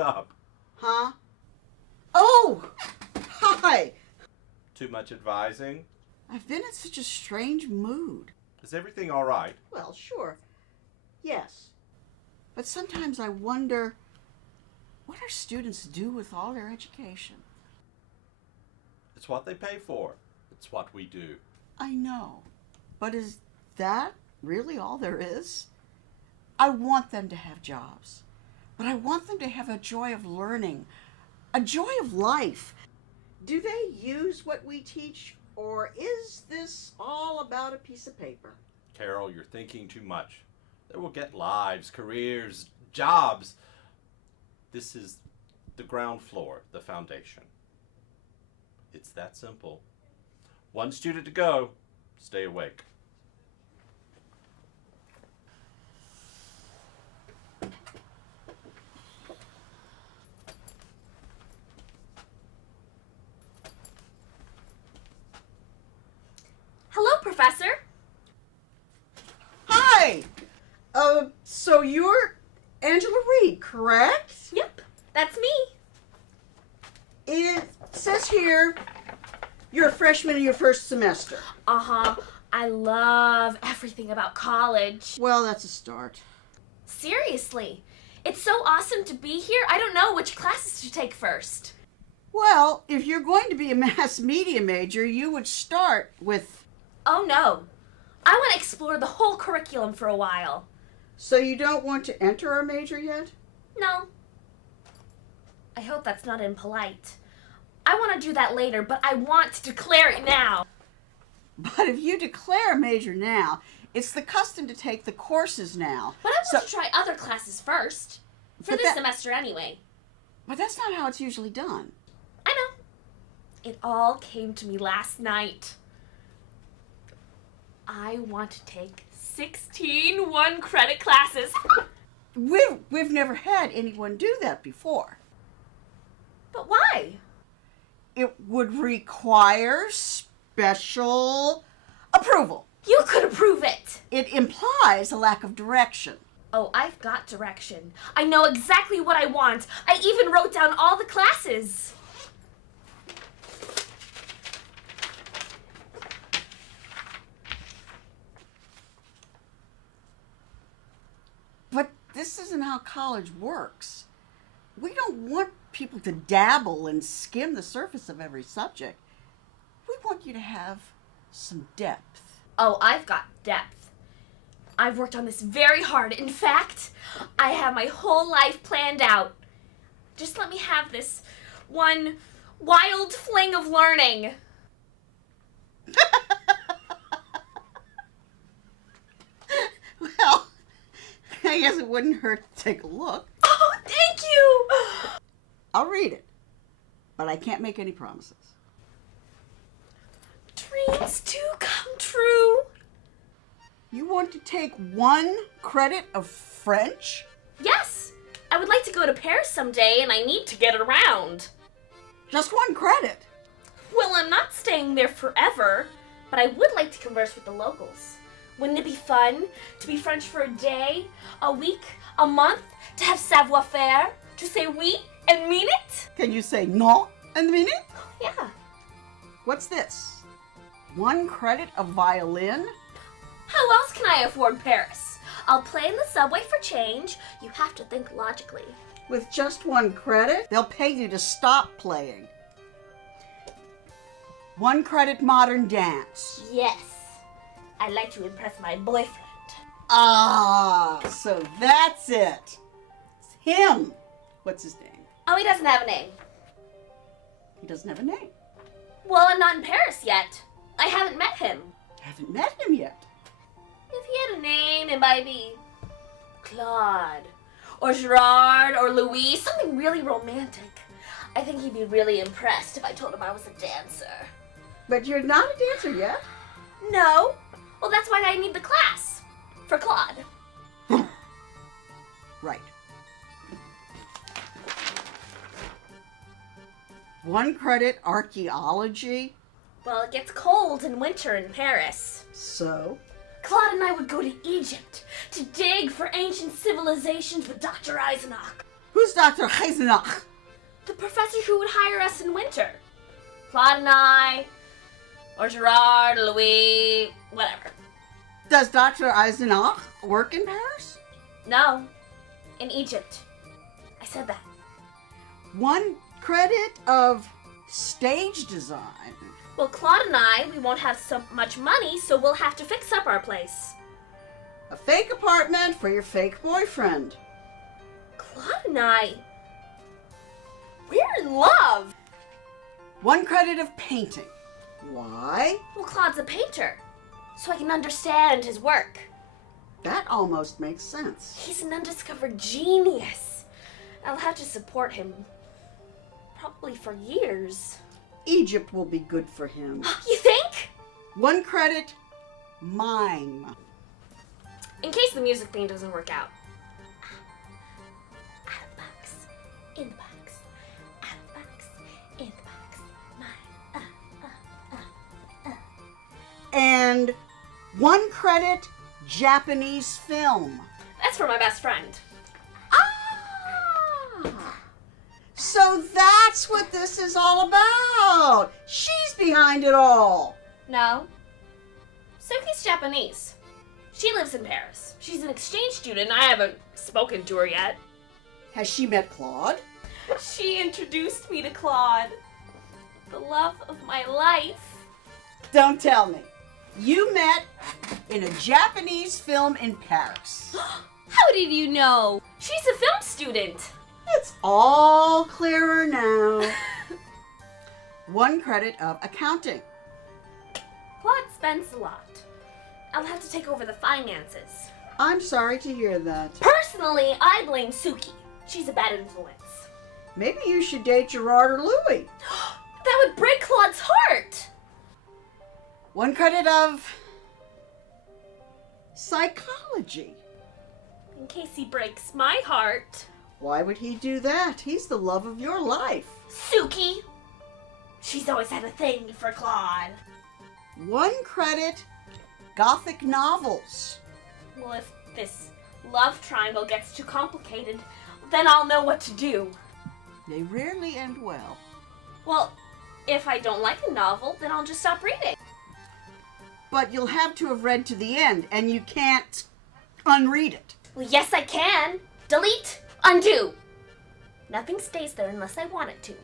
up. Huh? Oh! Hi! Too much advising? I've been in such a strange mood. Is everything all right? Well, sure. Yes. But sometimes I wonder, what our students do with all their education? It's what they pay for. It's what we do. I know. But is that really all there is? I want them to have jobs. But I want them to have a joy of learning, a joy of life. Do they use what we teach, or is this all about a piece of paper? Carol, you're thinking too much. They will get lives, careers, jobs. This is the ground floor, the foundation. It's that simple. One student to go. Stay awake. Hello, Professor. Hi! So you're Angela Reed, correct? Yep, that's me. It says here you're a freshman in your first semester. Uh-huh. I love everything about college. Well, that's a start. Seriously. It's so awesome to be here. I don't know which classes to take first. Well, if you're going to be a mass media major, you would start with... Oh, no. I want to explore the whole curriculum for a while. So you don't want to enter our major yet? No. I hope that's not impolite. I want to do that later, but I want to declare it now. But if you declare a major now, it's the custom to take the courses now. But I want to try other classes first. For this that- semester anyway. But that's not how it's usually done. I know. It all came to me last night. I want to take 16 one-credit classes. We've never had anyone do that before. But why? It would require special approval. You could approve it. It implies a lack of direction. Oh, I've got direction. I know exactly what I want. I even wrote down all the classes. But this isn't how college works. We don't want people to dabble and skim the surface of every subject. We want you to have some depth. Oh, I've got depth. I've worked on this very hard. In fact, I have my whole life planned out. Just let me have this one wild fling of learning. Well, I guess it wouldn't hurt to take a look. Oh, thank you! I'll read it, but I can't make any promises. Dreams do come true. You want to take 1 credit of French? Yes, I would like to go to Paris someday and I need to get around. Just 1 credit? Well, I'm not staying there forever, but I would like to converse with the locals. Wouldn't it be fun to be French for a day, a week, a month, to have savoir-faire, to say oui and mean it? Can you say non and mean it? Yeah. What's this? 1 credit of violin? How else can I afford Paris? I'll play in the subway for change. You have to think logically. With just 1 credit? They'll pay you to stop playing. 1 credit modern dance. Yes. I like to impress my boyfriend. Ah, so that's it. It's him. What's his name? Oh, he doesn't have a name. He doesn't have a name. Well, I'm not in Paris yet. I haven't met him. Haven't met him yet. If he had a name, it might be Claude, or Gerard, or Louis, something really romantic. I think he'd be really impressed if I told him I was a dancer. But you're not a dancer yet. No? Well, that's why I need the class. For Claude. Right. 1 credit archaeology. Well, it gets cold in winter in Paris. So? Claude and I would go to Egypt to dig for ancient civilizations with Dr. Eisenach. Who's Dr. Heisenach? The professor who would hire us in winter. Claude and I, or Gerard, Louis, whatever. Does Dr. Eisenach work in Paris? No, in Egypt. I said that. 1 credit of stage design. Well, Claude and I, we won't have so much money, so we'll have to fix up our place. A fake apartment for your fake boyfriend. Claude and I, we're in love. 1 credit of painting. Why? Well, Claude's a painter, so I can understand his work. That almost makes sense. He's an undiscovered genius. I'll have to support him, probably for years. Egypt will be good for him. You think? 1 credit, mime. In case the music thing doesn't work out. Out of the box, in the box, out of the box, in the box, mine. And 1 credit, Japanese film. That's for my best friend. So that's what this is all about. She's behind it all. No. Sophie's Japanese. She lives in Paris. She's an exchange student. I haven't spoken to her yet. Has she met Claude? She introduced me to Claude. The love of my life. Don't tell me. You met in a Japanese film in Paris. How did you know? She's a film student. It's all clearer now. 1 credit of accounting. Claude spends a lot. I'll have to take over the finances. I'm sorry to hear that. Personally, I blame Suki. She's a bad influence. Maybe you should date Gerard or Louis. That would break Claude's heart. 1 credit of psychology. In case he breaks my heart. Why would he do that? He's the love of your life. Suki. She's always had a thing for Claude. 1 credit, Gothic novels. Well, if this love triangle gets too complicated, then I'll know what to do. They rarely end well. Well, if I don't like a novel, then I'll just stop reading. But you'll have to have read to the end, and you can't unread it. Well, yes, I can. Delete, undo. Nothing stays there unless I want it to.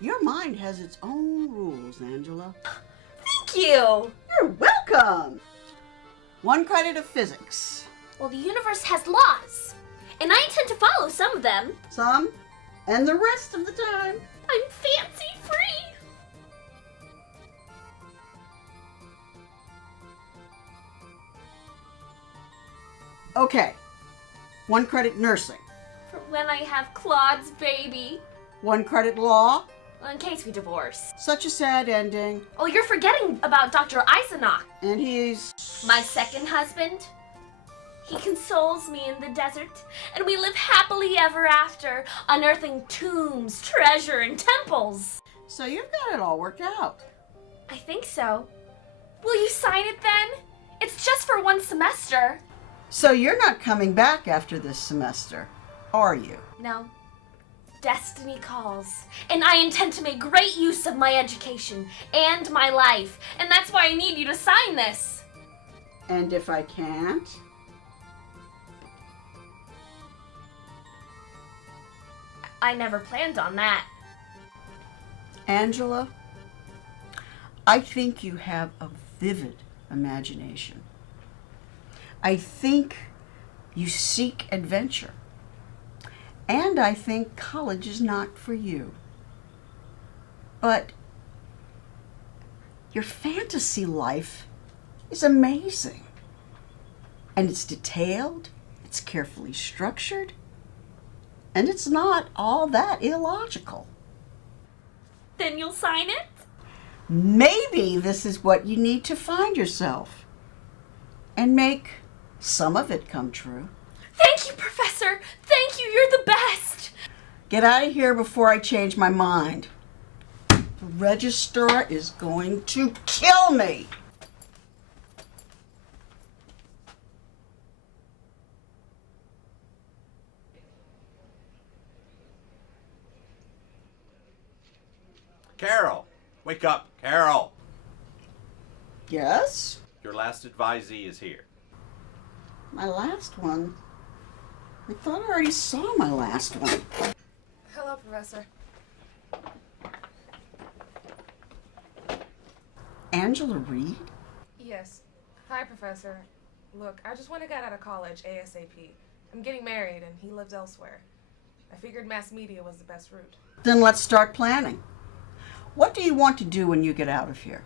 Your mind has its own rules, Angela. Thank you. You're welcome. 1 credit of physics. Well, the universe has laws, and I intend to follow some of them. Some, and the rest of the time. I'm fancy free. Okay. 1 credit nursing. For when I have Claude's baby. 1 credit law. Well, in case we divorce. Such a sad ending. Oh, you're forgetting about Dr. Eisenach. And he's... My second husband. He consoles me in the desert, and we live happily ever after, unearthing tombs, treasure, and temples. So you've got it all worked out. I think so. Will you sign it then? It's just for 1 semester. So you're not coming back after this semester, are you? No. Destiny calls, and I intend to make great use of my education and my life, and that's why I need you to sign this. And if I can't? I never planned on that. Angela, I think you have a vivid imagination. I think you seek adventure. And I think college is not for you. But your fantasy life is amazing. And it's detailed, it's carefully structured, and it's not all that illogical. Then you'll sign it? Maybe this is what you need to find yourself and make some of it come true. Thank you, Professor. Thank you. You're the best. Get out of here before I change my mind. The registrar is going to kill me. Carol! Wake up, Carol! Yes? Your last advisee is here. My last one? I thought I already saw my last one. Hello, Professor. Angela Reed? Yes. Hi, Professor. Look, I just want to get out of college ASAP. I'm getting married and he lives elsewhere. I figured mass media was the best route. Then let's start planning. What do you want to do when you get out of here?